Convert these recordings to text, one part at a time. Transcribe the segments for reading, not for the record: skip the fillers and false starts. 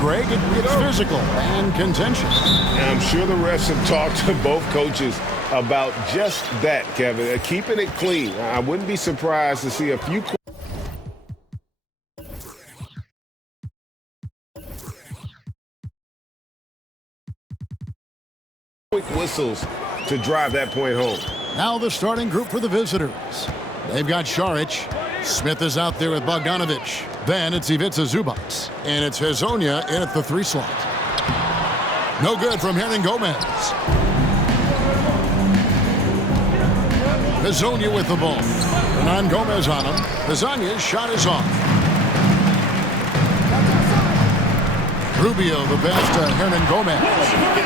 Greg, it gets physical and contentious. And I'm sure the refs have talked to both coaches about just that, Kevin. Keeping it clean. I wouldn't be surprised to see a few quick whistles to drive that point home. Now the starting group for the visitors. They've got Šarić. Smith is out there with Bogdanović. Then it's Ivica Zubac. And it's Hezonja in at the 3 slot. No good from Hernangomez. Hezonja with the ball. Hernangomez on him. Hezonja's shot is off. Rubio, the best to Hernangomez.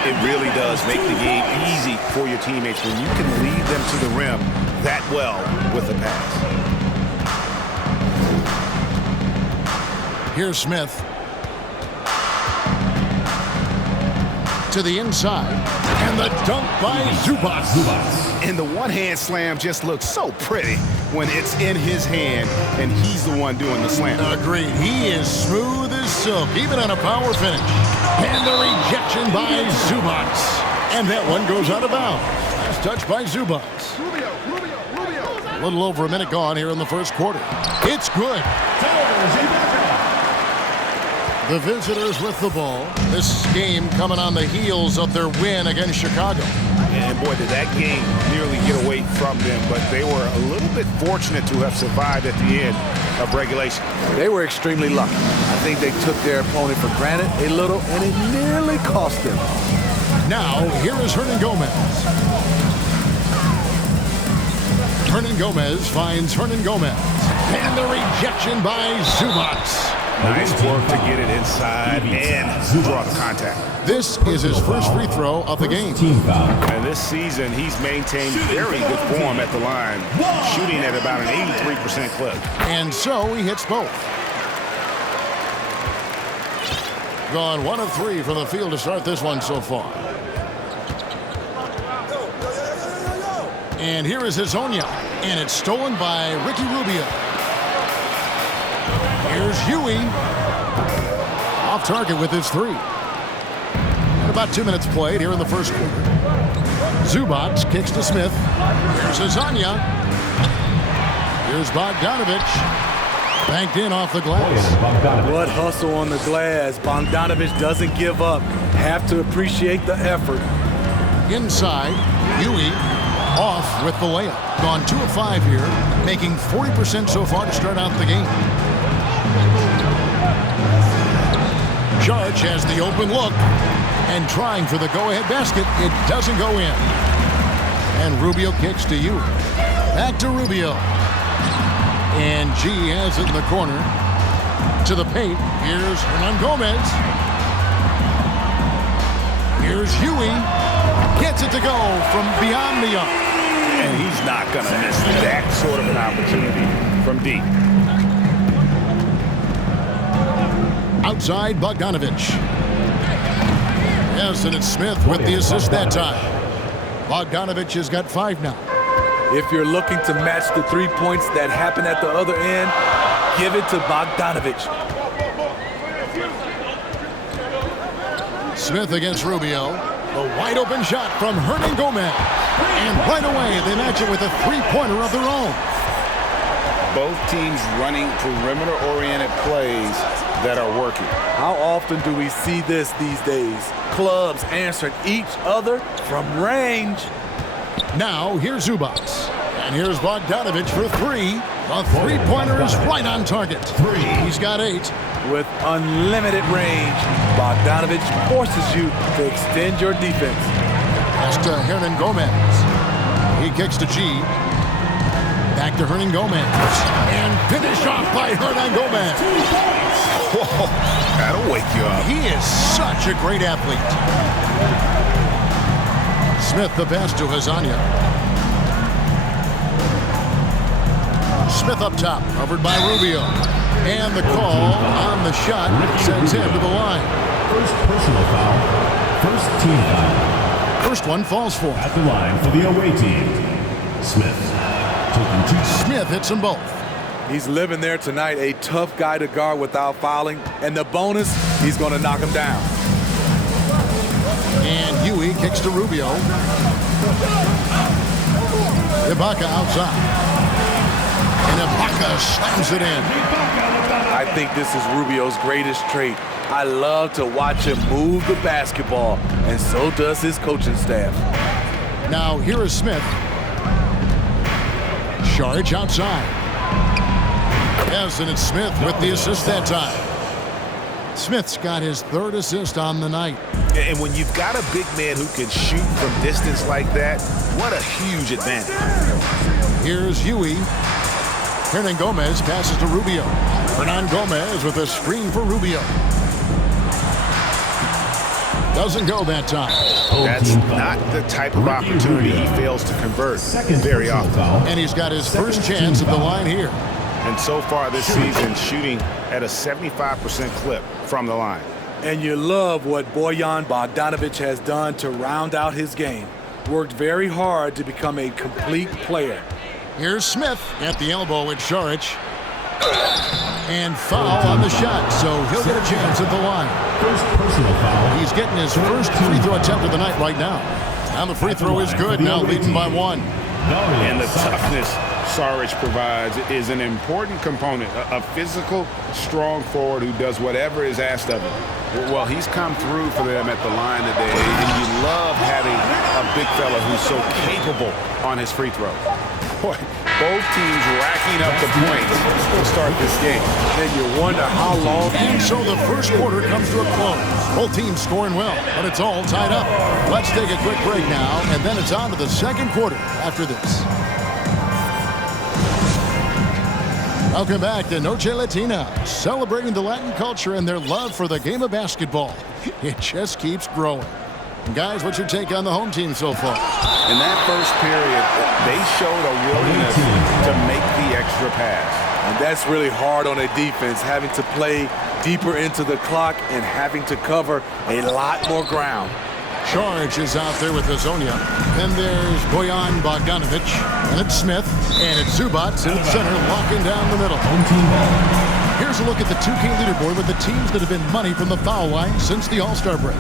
It really does make the game easy for your teammates when you can lead them to the rim that well with the pass. Here's Smith. To the inside. And the dunk by Zubac. And the one-hand slam just looks so pretty when it's in his hand and he's the one doing the slam. Agreed. He is smooth as silk, even on a power finish. And the rejection by Zubac. And that one goes out of bounds. Last touch by Zubac. A little over a minute gone here in the first quarter. It's good. The visitors with the ball. This game coming on the heels of their win against Chicago. And boy, did that game nearly get away from them, but they were a little bit fortunate to have survived at the end of regulation. They were extremely lucky. I think they took their opponent for granted a little, and it nearly cost them. Now, here is Hernangomez. Hernangomez finds Hernangomez. And the rejection by Zubac. Nice work to get it inside and draw the contact. This is his first free throw of the game. And this season, he's maintained very good form at the line, shooting at about an 83% clip. And so he hits both. Gone 1 of 3 from the field to start this one so far. And here is Hezonja. And it's stolen by Ricky Rubio. Here's Huey. Off target with his 3. And about 2 minutes played here in the first quarter. Zubac kicks to Smith. Here's Hezonja. Here's Bogdanović. Banked in off the glass. What hustle on the glass. Bogdanović doesn't give up. Have to appreciate the effort. Inside, Huey off with the layup. Gone 2 of 5 here, making 40% so far to start out the game. Šarić has the open look and trying for the go-ahead basket. It doesn't go in. And Rubio kicks to you. Back to Rubio. And G has it in the corner. To the paint. Here's Hernangomez. Here's Huey. Gets it to go from beyond the arc. And he's not going to miss that sort of an opportunity from deep. Outside, Bogdanović. Yes, and it's Smith with the assist that time. Bogdanović has got 5 now. If you're looking to match the 3 points that happen at the other end, give it to Bogdanović. Smith against Rubio. The wide open shot from Hernangomez. And right away, they match it with a 3-pointer of their own. Both teams running perimeter-oriented plays that are working. How often do we see this these days? Clubs answering each other from range. Now, here's Zubac. And here's Bogdanović for 3. The 3-pointer is right on target. He's got 8. With unlimited range, Bogdanović forces you to extend your defense. Pass to Hernangomez. He kicks to G. Back to Hernangomez. And finish off by Hernangomez. Whoa, that'll wake you up. He is such a great athlete. Smith the pass to Hezonja. Smith up top, covered by Rubio. And the call on the shot sends him to the line. First personal foul. First team foul. First one falls for. At the line for the away team, Smith. Smith hits them both. He's living there tonight, a tough guy to guard without fouling. And the bonus, he's going to knock him down. And Huey kicks to Rubio. Ibaka outside. And Ibaka slams it in. I think this is Rubio's greatest trait. I love to watch him move the basketball, and so does his coaching staff. Now here is Smith. Sharge outside. Yes, and it's Smith with the assist that time. Smith's got his third assist on the night. And when you've got a big man who can shoot from distance like that, what a huge advantage. Here's Huey. Hernan Gomez passes to Rubio. Hernan Gomez with a screen for Rubio. Doesn't go that time. That's not the type of opportunity he fails to convert very often. And he's got his first chance at the line here. And so far this season, shooting at a 75% clip from the line. And you love what Bojan Bogdanovic has done to round out his game. Worked very hard to become a complete player. Here's Smith at the elbow with Saric. And foul on the shot, so he'll get a chance at the line. First personal foul. He's getting his first free throw attempt of the night right now. And the free throw is good, now leading by 1. And the toughness Saric provides is an important component. A physical, strong forward who does whatever is asked of him. Well, he's come through for them at the line today, and you love having a big fella who's so capable on his free throw. Boy, both teams racking up the points to start this game. And you wonder how long. And so the first quarter comes to a close. Both teams scoring well, but it's all tied up. Let's take a quick break now, and then it's on to the second quarter after this. Welcome back to Noche Latina, celebrating the Latin culture and their love for the game of basketball. It just keeps growing. Guys, what's your take on the home team so far? In that first period, they showed a willingness to make the extra pass. And that's really hard on a defense, having to play deeper into the clock and having to cover a lot more ground. Charge is out there with Hazonia. Then there's Bojan Bogdanovic. And it's Smith. And it's Zubac in the center, locking down the middle. Here's a look at the 2K leaderboard with the teams that have been money from the foul line since the All-Star break.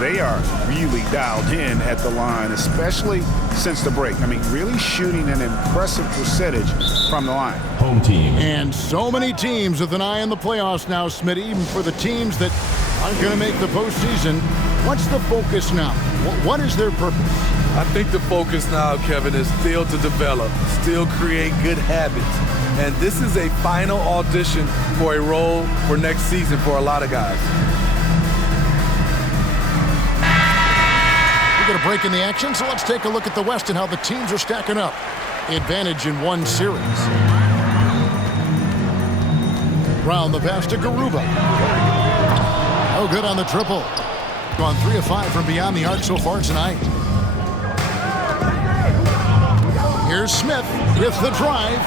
They are really dialed in at the line, especially since the break. I mean, really shooting an impressive percentage from the line. Home team. And so many teams with an eye on the playoffs now, Smitty, even for the teams that aren't going to make the postseason. What's the focus now? What is their purpose? I think the focus now, Kevin, is still to develop, still create good habits. And this is a final audition for a role for next season for a lot of guys. We get a break in the action, so let's take a look at the West and how the teams are stacking up. Advantage in one series. Brown the pass to Garuba. Oh, good on the triple. Gone 3 of 5 from beyond the arc so far tonight. Here's Smith with the drive.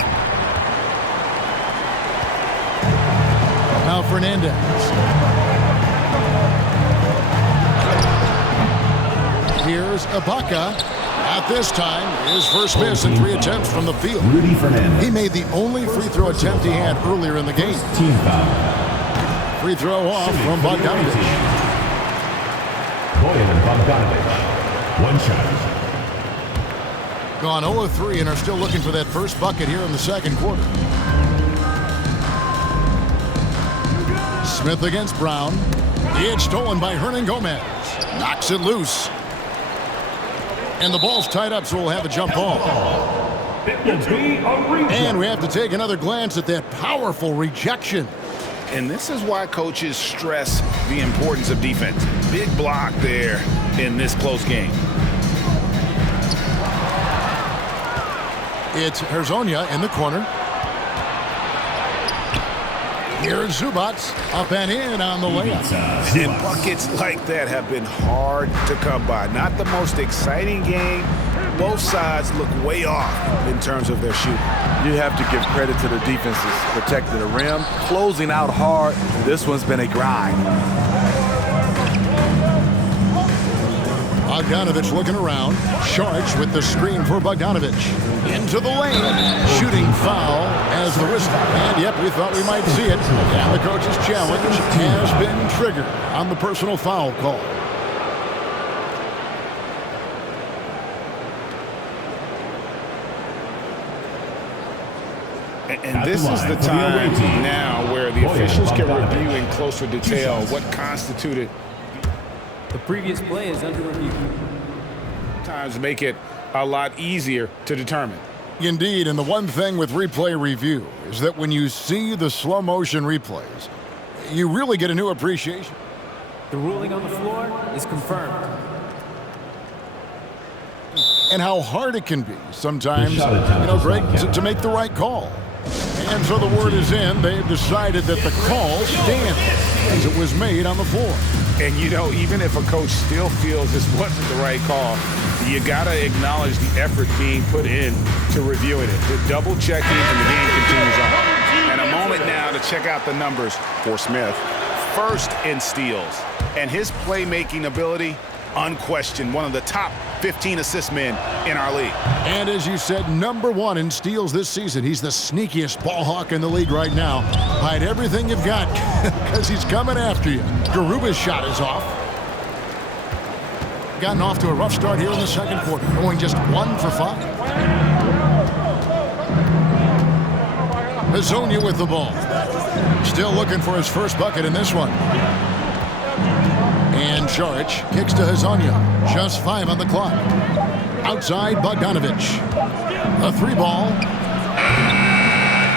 Now Fernandez. Here's Ibaka. At this time, his first miss in 3 attempts from the field. Rudy Fernandez. He made the only free throw attempt he had earlier in the game. Team foul. Free throw off from Bogdanovic. Bojan Bogdanovic. One shot. Gone 0 of 3 and are still looking for that first bucket here in the second quarter. Smith against Brown. The edge stolen by Hernan Gomez. Knocks it loose. And the ball's tied up, so we'll have a jump ball. And we have to take another glance at that powerful rejection. And this is why coaches stress the importance of defense. Big block there in this close game. It's Hazonia in the corner. Here's Zubac up and in on the layup. And buckets like that have been hard to come by. Not the most exciting game. Both sides look way off in terms of their shooting. You have to give credit to the defenses, protecting the rim, closing out hard. This one's been a grind. Bogdanovich looking around. Sharch with the screen for Bogdanovich. Into the lane. Shooting foul as the whistle. And yep, we thought we might see it. And the coach's challenge has been triggered on the personal foul call. And this is the time now where the officials can review in closer detail what constituted. The previous play is under review. Times make it a lot easier to determine. Indeed, and the one thing with replay review is that when you see the slow motion replays, you really get a new appreciation. The ruling on the floor is confirmed. And how hard it can be sometimes, Greg, to make the right call. And so the word is in. They've decided that the call stands as it was made on the floor. And, even if a coach still feels this wasn't the right call, you got to acknowledge the effort being put in to reviewing it. The double checking, and the game continues on. And a moment now to check out the numbers for Smith. First in steals. And his playmaking ability, unquestioned, one of the top 15 assist men in our league. And as you said, #1 in steals this season. He's the sneakiest ball hawk in the league right now. Hide everything you've got because he's coming after you. Garuba's shot is off. Gotten off to a rough start here in the second quarter, going just 1 for 5. Hazonia with the ball. Still looking for his first bucket in this one. And Sharch kicks to Hazonia. Just 5 on the clock. Outside, Bogdanovich. A 3-ball.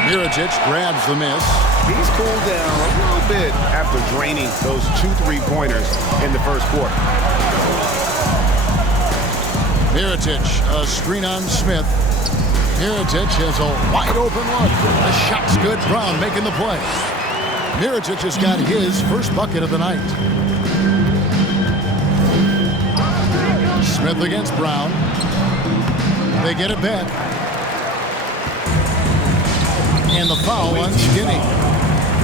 Mirotic grabs the miss. He's cooled down a little bit after draining those 2 3-pointers in the first quarter. Mirotic, a screen on Smith. Mirotic has a wide open look. The shot's good. Brown making the play. Mirotic has got his first bucket of the night. Smith against Brown. They get it back. And the foul on Skinny.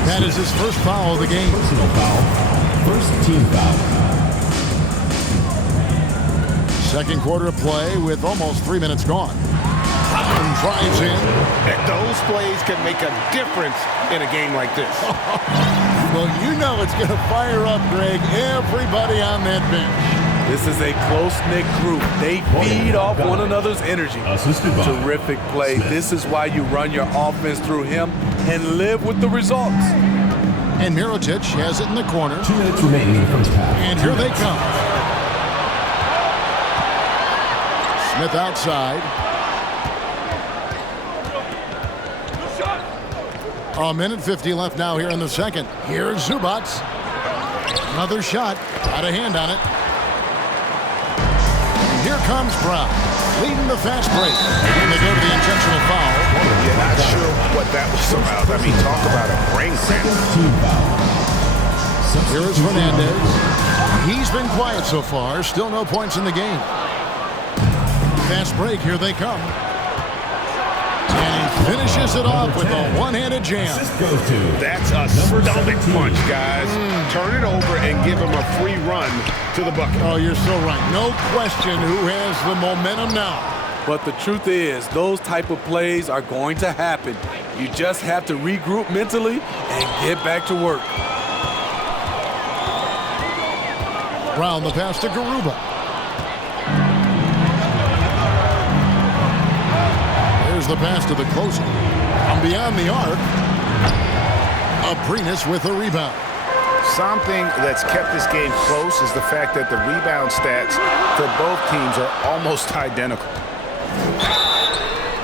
That is his first foul of the game. Personal foul. First team foul. Second quarter of play with almost 3 minutes gone. Brown drives in. And those plays can make a difference in a game like this. Well, it's going to fire up, Greg, everybody on that bench. This is a close-knit group. They feed off one another's energy. Terrific play. This is why you run your offense through him and live with the results. And Mirotic has it in the corner. 2 minutes remaining in the first half. And here they come. Smith outside. A minute 50 left now here in the second. Here's Zubac. Another shot. Got a hand on it. And here comes Brown, leading the fast break. And they go to the intentional foul. You're not sure what that was about. I mean, talk about a brain cramp. Here is Fernandez. He's been quiet so far. Still no points in the game. Fast break. Here they come. And he finishes it off with a one-handed jam. That's a stomach punch, guys. Turn it over and give him a free run to the bucket. Oh, you're so right. No question who has the momentum now. But the truth is, those type of plays are going to happen. You just have to regroup mentally and get back to work. Brown the pass to Garuba. There's the pass to the closer. From beyond the arc, Aprinas with a rebound. Something that's kept this game close is the fact that the rebound stats for both teams are almost identical.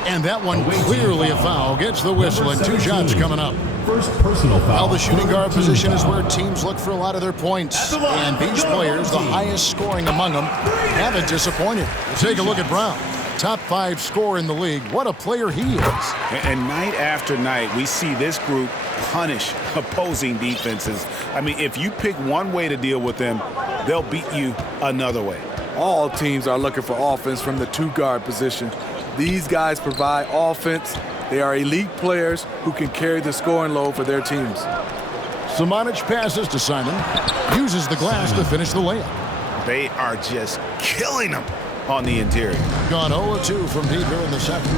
And that one clearly a foul. Gets the whistle and 2 shots coming up. First personal foul. Well, the shooting guard position is where teams look for a lot of their points. And these players, the highest scoring among them, haven't disappointed. Take a look at Brown. Top 5 scorer in the league. What a player he is. And night after night, we see this group punish opposing defenses. I mean, if you pick one way to deal with them, they'll beat you another way. All teams are looking for offense from the 2-guard position. These guys provide offense. They are elite players who can carry the scoring load for their teams. Samanic passes to Simon. Uses the glass to finish the layup. They are just killing them on the interior. Gone 0-2 from deep here in the second.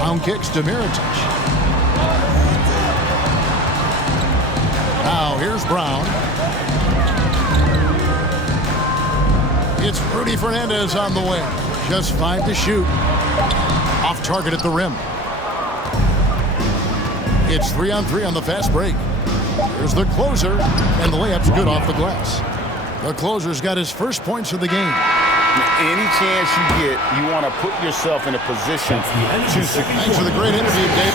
Pound kicks to Miritich. Now here's Brown. It's Rudy Fernandez on the way. Just 5 to shoot. Off target at the rim. It's 3-on-3 on the fast break. Here's the closer, and the layup's good off the glass. The closer's got his first points of the game. Any chance you get, you want to put yourself in a position to succeed. Thanks for the great interview, Dave.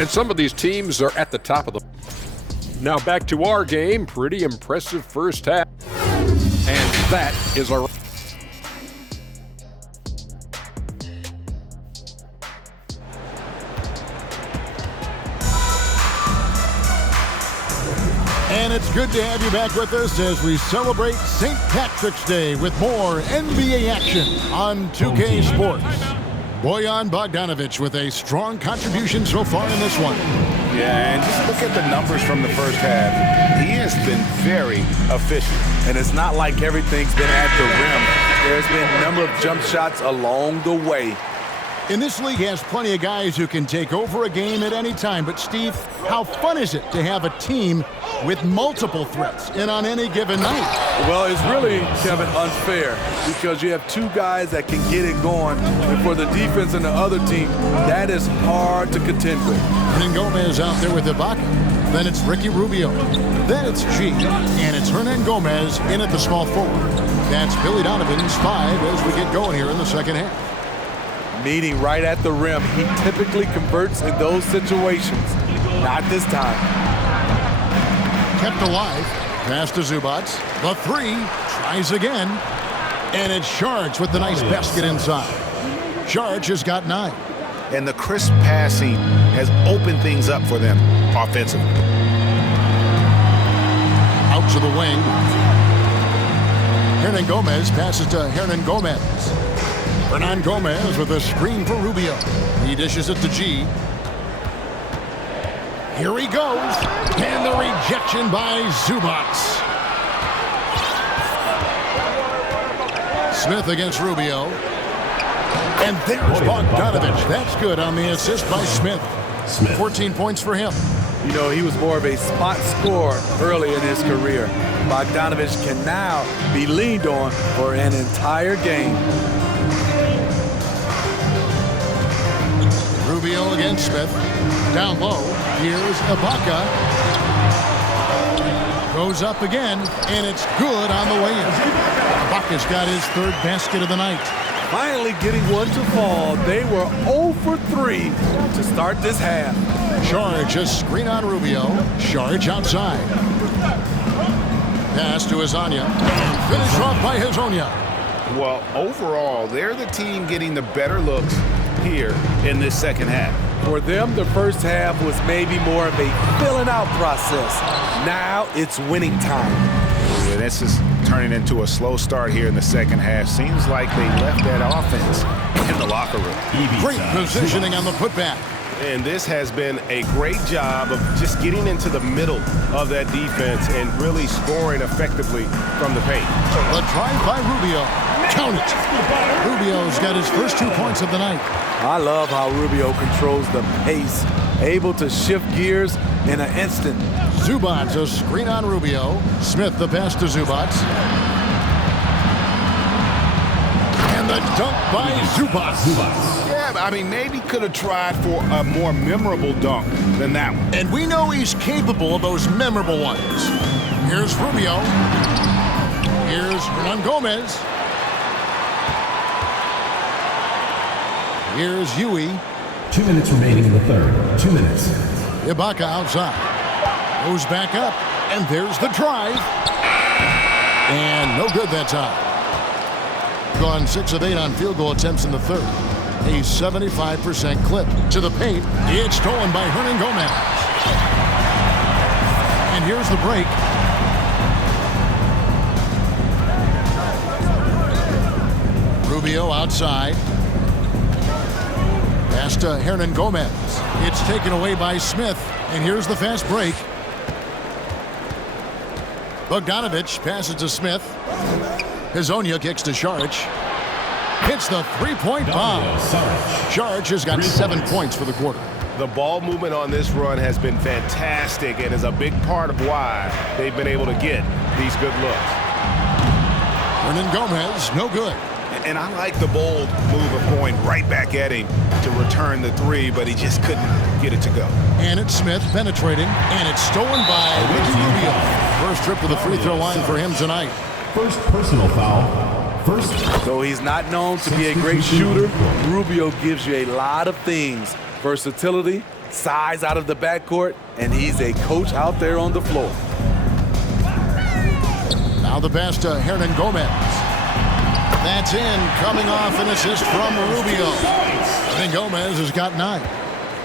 And some of these teams are at the top of the... Now back to our game. Pretty impressive first half. And that is our... And it's good to have you back with us as we celebrate St. Patrick's Day with more NBA action on 2K Sports. Bojan Bogdanovic with a strong contribution so far in this one. Yeah, and just look at the numbers from the first half. He has been very efficient. And it's not like everything's been at the rim. There's been a number of jump shots along the way. And this league has plenty of guys who can take over a game at any time. But, Steve, how fun is it to have a team with multiple threats in on any given night? Well, it's really, Kevin, unfair because you have two guys that can get it going. And for the defense and the other team, that is hard to contend with. Hernan Gomez out there with Ibaka. Then it's Ricky Rubio. Then it's G. And it's Hernan Gomez in at the small forward. That's Billy Donovan's 5 as we get going here in the second half. Meeting right at the rim. He typically converts in those situations. Not this time. Kept alive. Pass to Zubac. The 3. Tries again. And it's Sharge with the nice basket inside. Sharge has got 9. And the crisp passing has opened things up for them offensively. Out to the wing. Hernan Gomez passes to Hernan Gomez. Hernan Gomez with a screen for Rubio. He dishes it to G. Here he goes. And the rejection by Zubac. Smith against Rubio. And there's Bogdanovic. That's good on the assist by Smith. 14 points for him. You know, he was more of a spot scorer early in his career. Bogdanovic can now be leaned on for an entire game. Rubio against Smith. Down low. Here's Ibaka. Goes up again, and it's good on the way in. Ibaka's got his 3rd basket of the night. Finally getting one to fall. They were 0 for 3 to start this half. Sharge, a screen on Rubio. Sharge outside. Pass to Hazonia. Finish off by Hazonia. Well, overall, they're the team getting the better looks here in this second half. For them, the first half was maybe more of a filling out process. Now it's winning time. Yeah, this is turning into a slow start here in the second half. Seems like they left that offense in the locker room. Great positioning on the putback. And this has been a great job of just getting into the middle of that defense and really scoring effectively from the paint. The drive by Rubio. Count it. Rubio's got his first 2 points of the night. I love how Rubio controls the pace, able to shift gears in an instant. Zubac, a screen on Rubio. Smith, the pass to Zubac. And the dunk by Zubac. Yeah, I mean, maybe could have tried for a more memorable dunk than that one. And we know he's capable of those memorable ones. Here's Rubio. Here's Hernan Gomez. Here's Huey. 2 minutes remaining in the third. 2 minutes. Ibaka outside. Goes back up. And there's the drive. And no good that time. Gone 6 of 8 on field goal attempts in the third. A 75% clip. To the paint. It's stolen by Hernan Gomez. And here's the break. Rubio outside. Pass to Hernan Gomez. It's taken away by Smith. And here's the fast break. Bogdanovich passes to Smith. Hazonia kicks to Saric. Hits the three-point bomb. Saric has got 7 points for the quarter. The ball movement on this run has been fantastic and is a big part of why they've been able to get these good looks. Hernan Gomez, no good. And I like the bold move of going right back at him to return the three, but he just couldn't get it to go. And it's Smith penetrating, and it's stolen by Ricky Rubio. First trip to the free throw line for him tonight. First personal foul. First. Though he's not known to be a great shooter, Rubio gives you a lot of things. Versatility, size out of the backcourt, and he's a coach out there on the floor. Now the pass to Hernan Gomez. That's in, coming off an assist from Rubio. Hernan Gomez has got 9.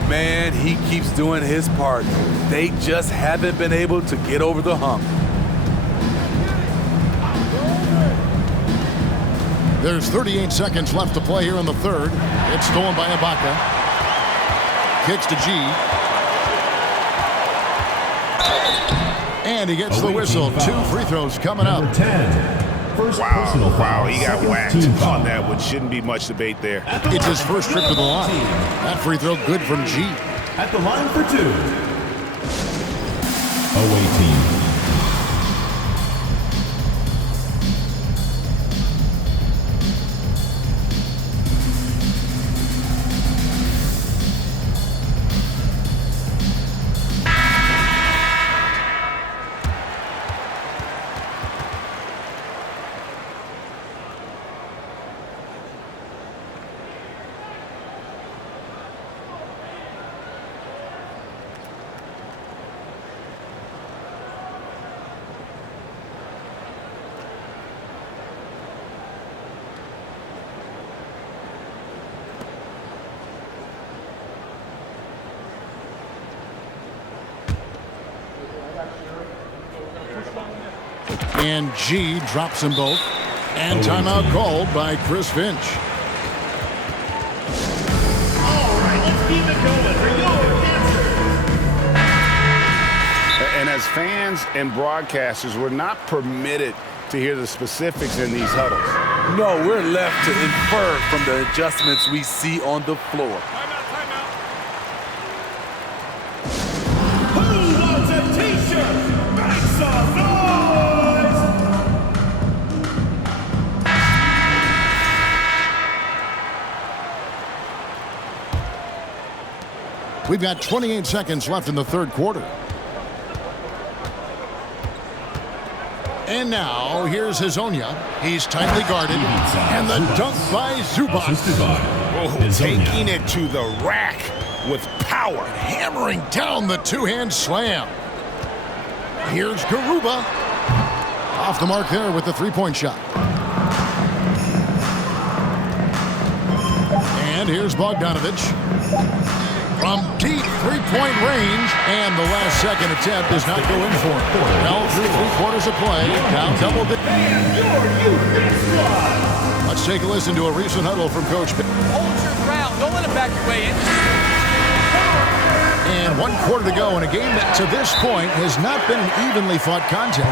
Man, he keeps doing his part. They just haven't been able to get over the hump. There's 38 seconds left to play here in the third. It's stolen by Ibaka. Kicks to G. And he gets the whistle. 2 free throws coming up. Number 10. First personal foul. He got whacked on that one. Shouldn't be much debate there. It's his first trip to the line. That free throw good from G. At the line for 2. Away team. And G drops them both. And timeout called by Chris Finch. All right, let's keep it going for your answer. And as fans and broadcasters, we're not permitted to hear the specifics in these huddles. No, we're left to infer from the adjustments we see on the floor. Who wants a t-shirt? Make some noise! We've got 28 seconds left in the third quarter. And now, here's Hazonia. He's tightly guarded. And the dunk by Zubac. Taking it to the rack with power. Hammering down the two-hand slam. Here's Garuba. Off the mark there with the three-point shot. And here's Bogdanovich. From deep three-point range, and the last second attempt does not go in for it. Well, through 3 quarters of play, now double digits. Let's take a listen to a recent huddle from Coach Pitt. Hold your ground. Don't let him back your way in. And 1 quarter to go in a game that to this point has not been an evenly fought contest.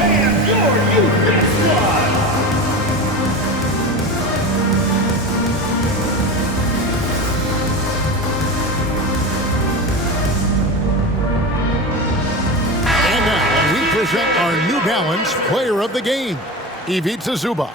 And your youth squad. Present our New Balance Player of the Game, Ivica Zubac.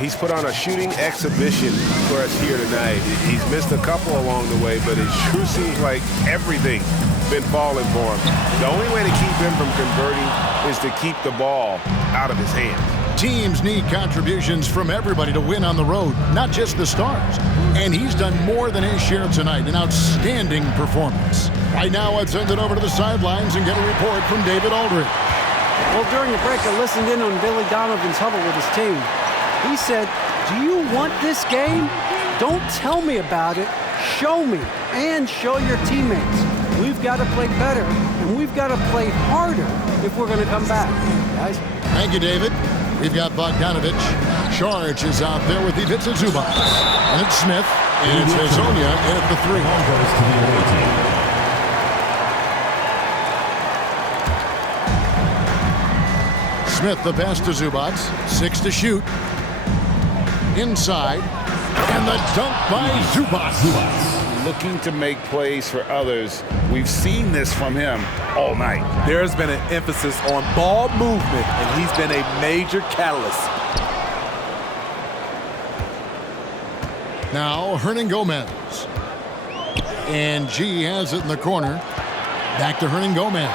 He's put on a shooting exhibition for us here tonight. He's missed a couple along the way, but it sure seems like everything's been falling for him. The only way to keep him from converting is to keep the ball out of his hands. Teams need contributions from everybody to win on the road, not just the stars. And he's done more than his share tonight, an outstanding performance. Right now, let's send it over to the sidelines and get a report from David Aldridge. Well, during the break, I listened in on Billy Donovan's huddle with his team. He said, "Do you want this game? Don't tell me about it. Show me and show your teammates. We've got to play better, and we've got to play harder if we're going to come back." Guys? Thank you, David. We've got Bogdanovich. Charge is out there with Ivica Zubac. And it's Smith. And it's Hazonia in at the 3. Goes to the away team. Smith, the pass to Zubac. 6 to shoot. Inside. And the dunk by Zubac. Looking to make plays for others. We've seen this from him all night. There's been an emphasis on ball movement, and he's been a major catalyst. Now, Hernan Gomez. And G has it in the corner. Back to Hernan Gomez.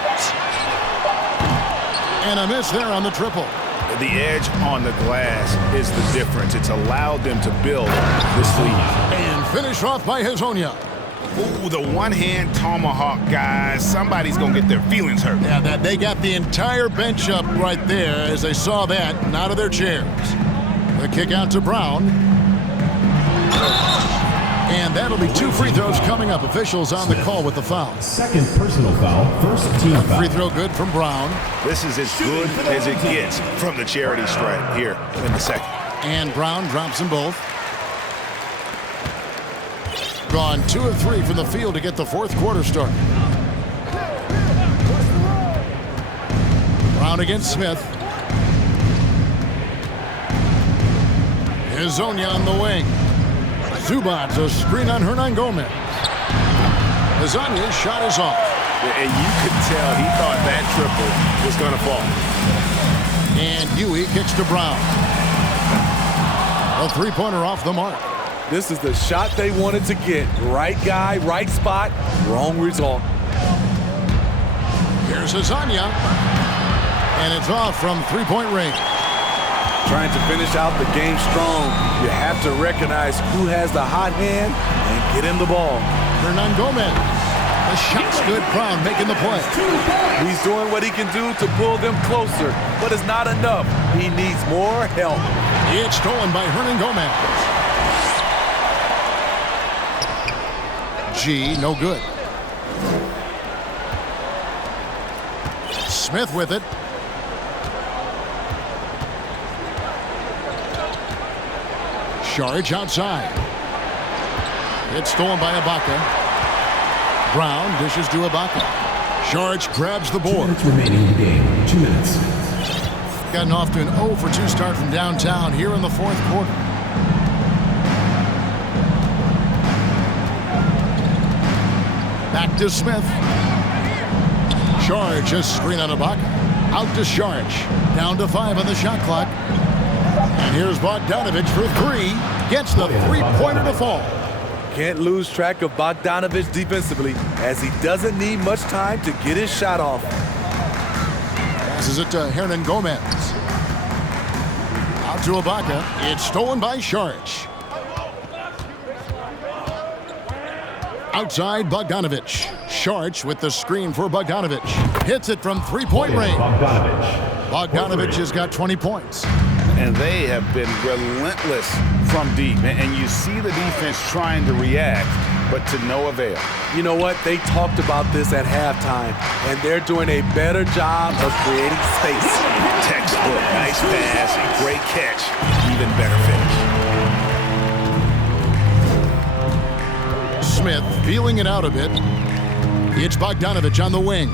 And a miss there on the triple. The edge on the glass is the difference. It's allowed them to build this lead. And finished off by Hazonia. Ooh, the one-hand tomahawk, guys. Somebody's going to get their feelings hurt. Yeah, they got the entire bench up right there as they saw that and out of their chairs. The kick out to Brown. And that'll be 2 free throws coming up. Officials on the call with the foul. Second personal foul, first team foul. Free throw good from Brown. This is as good as it gets from the charity stripe here in the second. And Brown drops them both. Gone 2 of 3 from the field to get the 4th quarter started. Brown against Smith. Hazonia on the wing. Zubac, a screen on Hernan Gomez. Hazonia's shot is off. And you could tell he thought that triple was going to fall. And Huey kicks to Brown. A 3-pointer off the mark. This is the shot they wanted to get. Right guy, right spot, wrong result. Here's Hazonia. And it's off from 3-point range. Trying to finish out the game strong, you have to recognize who has the hot hand and get him the ball. Hernan Gomez. The shot's good. Brown making the play. He's doing what he can do to pull them closer, but it's not enough. He needs more help. It's stolen by Hernan Gomez. G, no good. Smith with it. Charge outside. It's stolen by Ibaka. Brown dishes to Ibaka. Charge grabs the board. 2 minutes remaining in the game. 2 minutes. Gotten off to an 0 for 2 start from downtown here in the 4th quarter. Back to Smith. Charge, a screen on Ibaka. Out to Charge. Down to 5 on the shot clock. And here's Bogdanovich for 3. Gets the 3-pointer to fall. Can't lose track of Bogdanovich defensively, as he doesn't need much time to get his shot off. Passes it to Hernan Gomez. Out to Ibaka. It's stolen by Charge. Outside Bogdanovich. Charge with the screen for Bogdanovich. Hits it from 3-point range. Bogdanovich has got 20 points. And they have been relentless from deep. And you see the defense trying to react, but to no avail. You know what? They talked about this at halftime, and they're doing a better job of creating space. Textbook, nice pass, great catch, even better finish. Smith feeling it out a bit. It's Bogdanovich on the wing.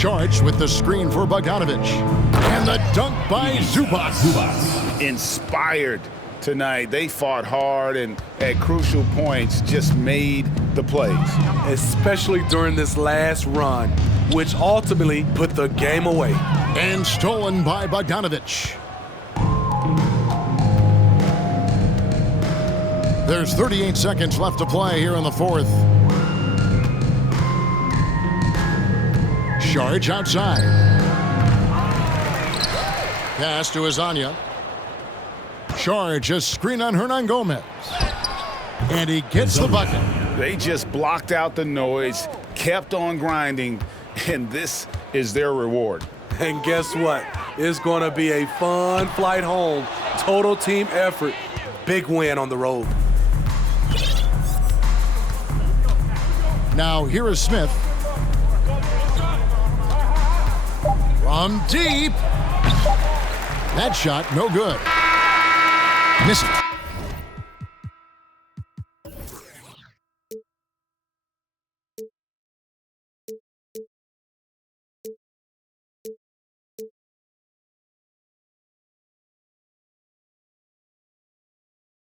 Charge with the screen for Bogdanovich. And the dunk by Zubac. Inspired tonight. They fought hard and at crucial points just made the plays. Especially during this last run, which ultimately put the game away. And stolen by Bogdanovich. There's 38 seconds left to play here in the 4th. Charge outside. Pass to Hazonia. Charge, a screen on Hernan Gomez. And he gets the bucket. They just blocked out the noise, kept on grinding, and this is their reward. And guess what? It's going to be a fun flight home. Total team effort. Big win on the road. Now here is Smith. From deep. That shot, no good. Miss it.